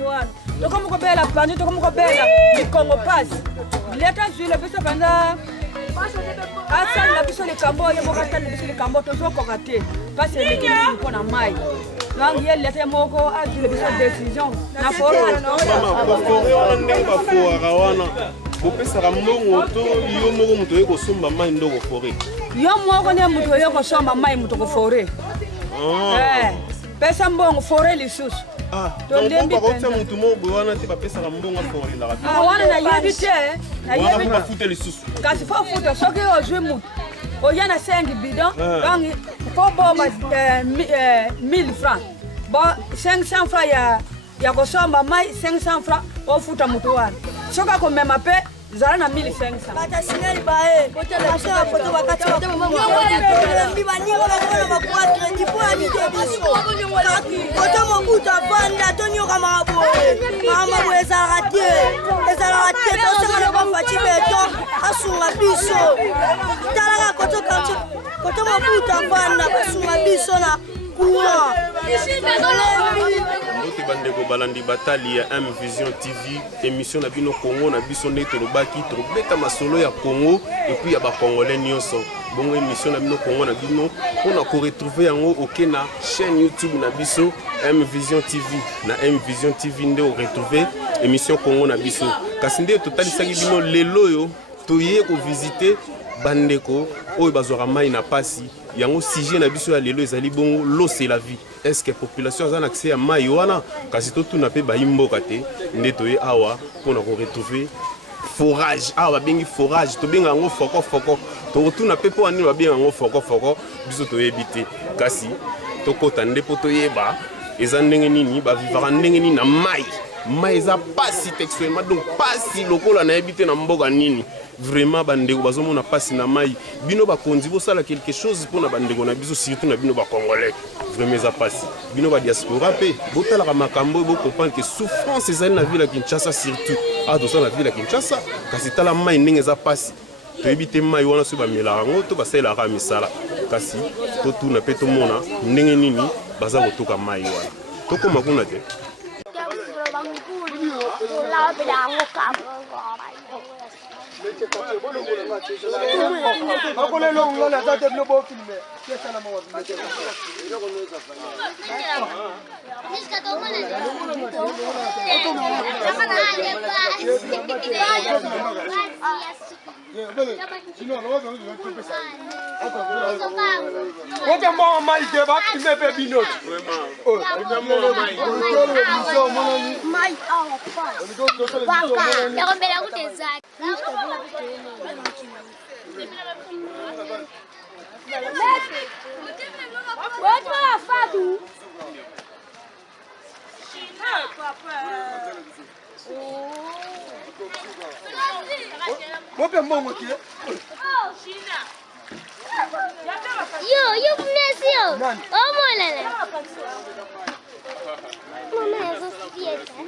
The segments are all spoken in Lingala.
mutuano. Toko moko bela pandi toko moko bela ni Congo pass. Leta zile biso banda. Asa na biso le kambo ye moko asa na biso le kambo to zo kokate. Parce que le ko na mai. Donc il leta moko a zile biso décision na foro. Mama ko foro on ndenga fo arawana. Bopesaka mbongo to yo moko muto yeko somba mai ndoko fore. Yo moko ne muto yeko somba mai muto ko fore. Pesa mbongo fore lisusu. Donc on va muto moko wana te bapesaka mbongo fore la. Wana na yebite, na yebite ba futa lisusu. Kasi fo futa soki ozwe muto. Oyana 5 bidon, donc faut bomba 1000 francs. Bon 500 francs ya kosomba mai 500 francs o futa muto wana. Soka ko mema pe zara na 1500. Bata sineli bae. Kote la sha foto bakati wa mama. Mbiba ni wa kwa ba kwa credit pour ami de biso. Kote mo buta banda tonyo kama abo. Mama bo ezarate. Ezarate to se kana ba fati beto asunga biso. Talaka kote kanti. Kote mo buta banda asunga biso na kuwa. Ndoki bandeko balandi batali ya M Vision TV, émission na bino Congo na biso nde tolobaki tobeta masolo ya Congo et puis ya ba congolais nyonso. Bongo émission na bino Congo na bino on a ko retrouver yango oké na chaîne YouTube na biso M Vision TV. Na M Vision TV nde o retrouver émission Congo na biso. Kasi nde totalisaki bino lelo yo toye ko visiter bandeko oyo bazwaka mai na pasi yango sujet na biso ya lelo ezali bongo l'eau c'est la vie. Est-ce que population a accès à mai wana kasi to tuna pe bayimboka te nde toye awa pona ko retrouver forage awa bengi forage to benga ngo foko to tuna pe po ani ba benga ngo foko biso toyebi te kasi to kota nde po toyeba eza ndenge nini ba vivara ndenge nini na mai eza pasi textuellement donc pasi lokola na yebite na mboka nini. Vraiment bandeko bazomona pasi na mai bino bakonzi bosala quelque chose pour na bandeko na biso surtout na bino ba congolais vraiment eza pasi bino ba diaspora pe botalaka makambo bo comprendre que souffrance ezali na ville ya Kinshasa surtout dosa na ville ya Kinshasa kasi tala mai ndenge eza pasi toyebite mai wana so bamelaka ngo to basalelaka misala kasi to tuna pe tomona ndenge nini baza kotoka mai wana tokoma kuna te. Yo, Ignacio. Oh, molele. Mama, eso es fiesta.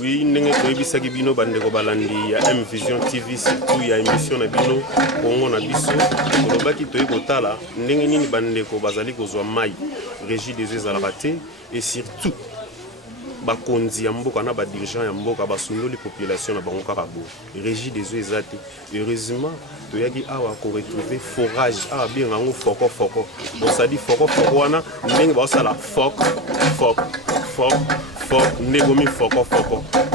Oui, ndenge toyebisaki bino bandeko balandi ya M Vision TV surtout ya émission na bino Congo na biso tolobaki toye kotala ndenge nini bandeko bazali kozwa mai régie des eaux raté et surtout bakonzi ya mboka na ba dirigeant ya mboka basundoli population na bango kaka bo régie des eaux ezate heureusement toyaki awa ko retrouver forage awa bien ngango foko on ça dit foko wana ndenge ba sala foko négomi foko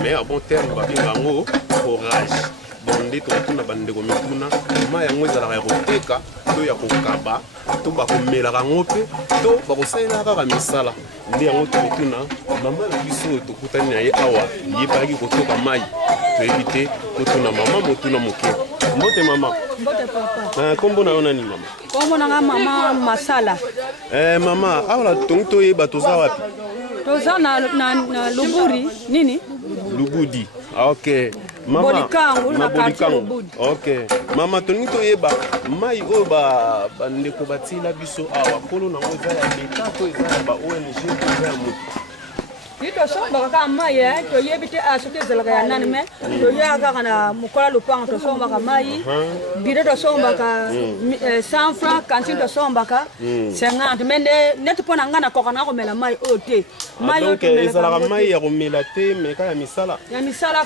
mais à bon terme ba bien ngango forage bonde to tuna bandeko mituna ma yango ezalaka ya koteka to ya kokaba to bakomelaka ngo mpe to bakosalela kaka misala nde yango tokotuna mama na biso oyo tokutani na ye awa yebaki kotoka mai toyebi te totuna mama motuna moke mbote mama Mbote papa. Kombo na yo nani mama? Kombo na mama Masala. Mama, awa tongi toyeba toza wapi? Toza na Luburi nini? Lubudi. Okay. Mama, Bolikangu na quartier Lubudi. Okay. Mama tongi toyeba mai oyo bandeko batila biso awa kolo na ngoza ya leta to eza ba ONG to ya mutu. Ito somba kaka mai to yebite asote zalaka ya nani me to yaka na mukola lupanga to somba ka mai bide to somba ka 100 francs cantine to somba ka 50 mende net pona ngana koka na ko mela mai ote mai ote mela ezalaka mai ya komela te me ka ya misala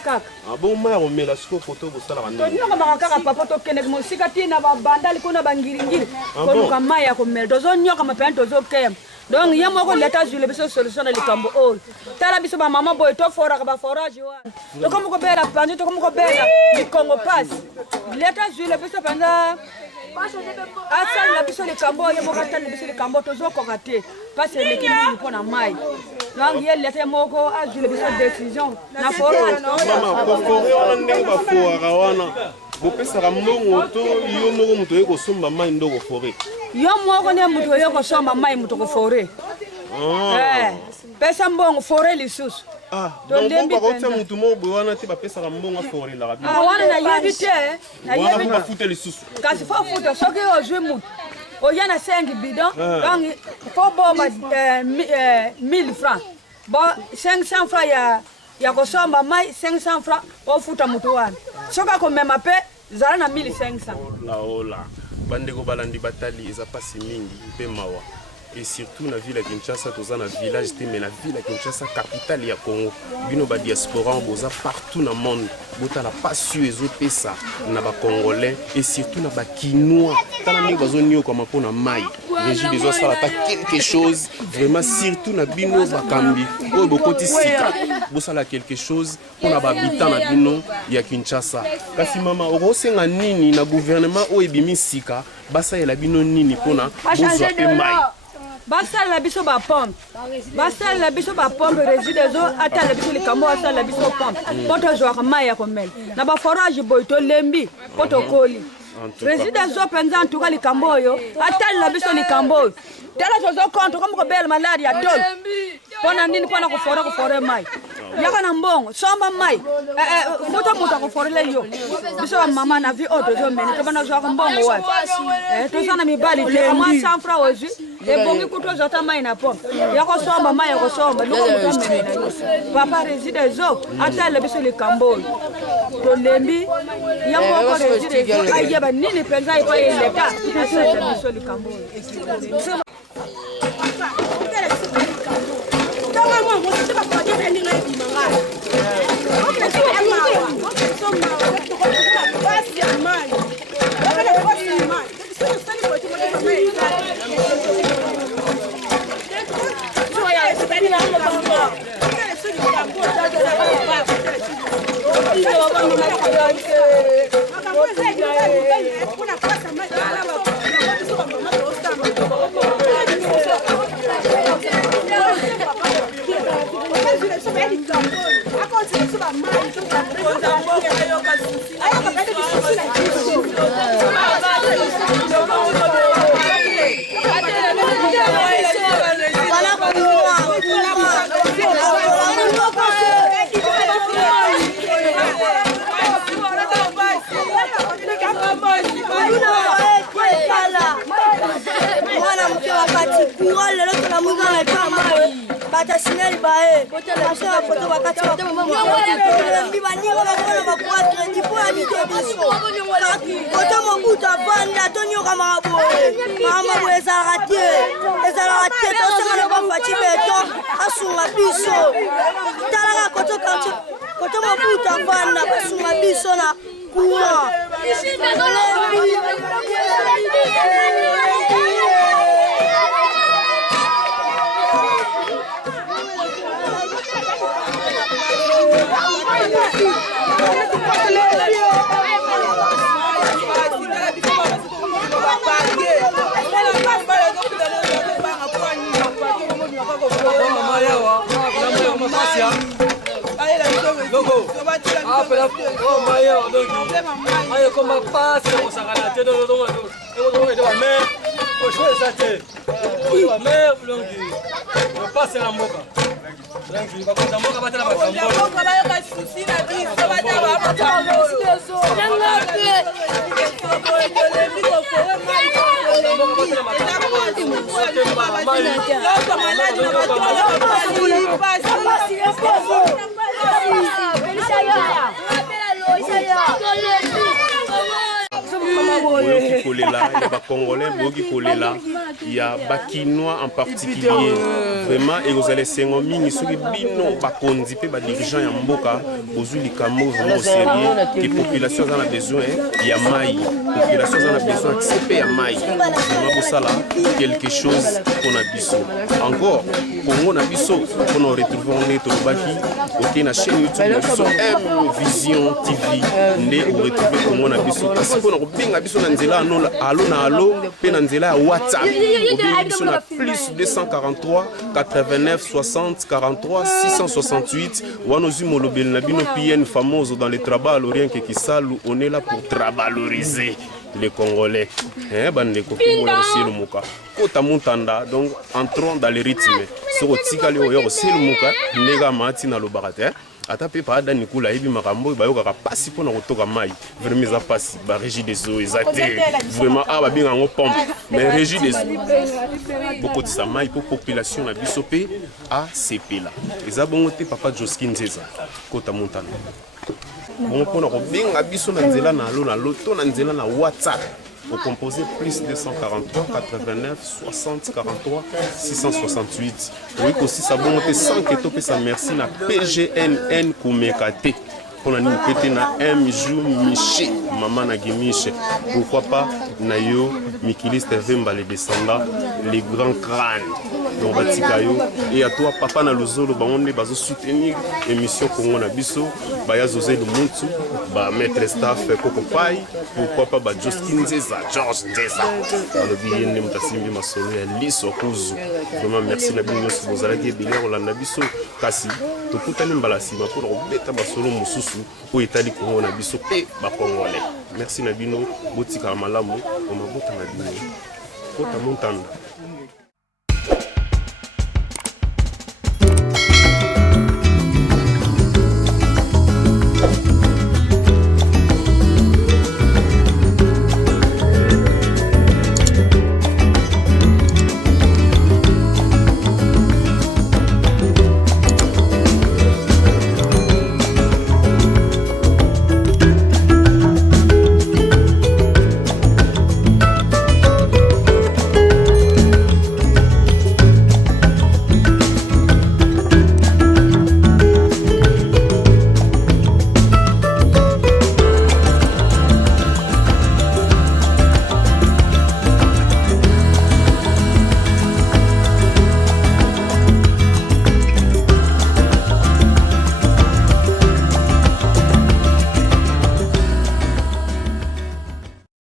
kaka bon mai ya komela siko poto bosala to nyoko makaka papa to kende musika tina ba bandali kuna bangiringiri ko ka mai ya komela to zo nyoka mapenda to zo kem donc il y a moi l'état sur les solutions dans les cambo all tala biso ba maman boy to fora ka ba forage wa to comme ko bela pandi to comme ko bela le Congo passe l'état sur les biso panda asal na biso le cambo ya mo kata biso le cambo to zo ko kate parce le kimi ko na mai donc il y a l'état moko a sur les biso décision na forage mama ko fora wana ndenge ba fora wana bopesaka mbongo to yo moko moto ye kosomba mai ndoko fore yo moko ne moto ye kosomba mai moto ko fore pesa mbongo fore lisusu donc bakotia motu moko boye wana te bapesaka mbongo aforelaka wana nayebi te wana bafute lisusu kasi fo futa soki ozwi motu oya na 5 bidon donc fo bomba 1000 francs bon 500 francs ya kosomba mai 500 francs ofuta motu wana soki akomema mpe zala na 1500 laola bandeko balandi batali eza pasi mingi mpe mawa et surtout na ville ya Kinshasa toza na village te mais na ville ya Kinshasa capitale ya Congo bino ba diaspora boza partout na monde botala passion ezopesa na ba congolais et surtout na ba kinois tala mingi bazonio kama pona mai régie des eaux sala ta quelque chose vraiment surtout na bino bakambi oyo bokoti sika bosala quelque chose pona ba habitant na bino ya Kinshasa kasi mama okosenga nini na gouvernement oyo ebimi sika basalela bino nini pona bozwa pe mai basala biso ba pompe régie des eaux atala biso likambo asala biso pompe poto zwa mai ya komela na ba forage boy to lembi poto koli régie des eaux penza en tout cas likambo oyo atala biso likambo oyo tala tozo konto comme ko belle malaria dol pona nini pona ko fore mai yaka na mbongo somba mai futa muta ko forele yo biso mama na vi oto zo meni to bana zo ko mbongo wa to sana mi bali te moi 100 francs ozu e bongi kuto zo ta mai na pom yako somba mai yako somba luko muta meni papa régie des eaux atala biso le kambo to lembi yako ko régie des eaux ayeba nini penza ipo leta atala biso le kambo bakata sineli bae asala poto bakati bibaninga bakona bakwa crédit pour habiter biso koto mobuta vanda tonyoka maboye ezalaka te tosengana bafaci beton asunga biso talaka koto mobuta vanda basunga biso na courant il y a Bakinois en particulier. Vraiment, et vous allez se nommer, ceux qui bino, bakondipe, dirigeants en Mboka, aux ulikamo vraiment au sérieux, que la population en a besoin, il y a maï. La population en a besoin, c'est pas maï. Vraiment pour ça là, quelque chose qu'on a biso. Encore, pour on a biso, on a retrouvé en net au Baki, ok, na chaîne YouTube, sur M Vision TV, né ou retrouvé pour on a biso. Parce qu'on a bien biso nanzela, allo, penanzela WhatsApp. On a plus 243 89 60 43 668. Wanozu molobel nabino PN famoso dans les travaux rien que Kisalu, on est là pour travailler les Congolais. Bande ko Congolais aussi le muka. Kota muntanda donc entrons dans le rythme. Soko tikali oyo aussi le muka ndega mati na lobarate. Ata pe pa da nikula ibi makambo bayoka ka pasi pona kotoka mai vraiment za pasi ba régie des eaux exacté vraiment ba binga ngo pompe mais régie des eaux beaucoup de sa mai pour population na bisopé a CP là eza bongo te papa Joskin Nzeza kota montana bon pona ko binga biso na nzela na loto na nzela na WhatsApp au composé plus 243 89 60 43 668. Oui, aussi ça bon monter 100 que topé ça merci na PGNN Koumekate. On a nous pété na M jour Miché maman na Gimiche. Pourquoi pas Nayo Mikilis Vemba les descendants les grands crânes. Donc Batikayo et à toi papa na lozolo ba on est bazo soutenir émission Congo na biso ba ya José de Muntu ba maître staff Koko Pai pourquoi pas ba Joskin Nzeza George Nzeza le bien ne mutasimbi masolo ya liso kuzu vraiment merci na bino si vous allez bien Rolanda biso kasi to kutani mbalasi ba pour obeta masolo mususu o etali Congo na biso pe ba Congolais merci na bino botika malamu o mabota na bino kota montanda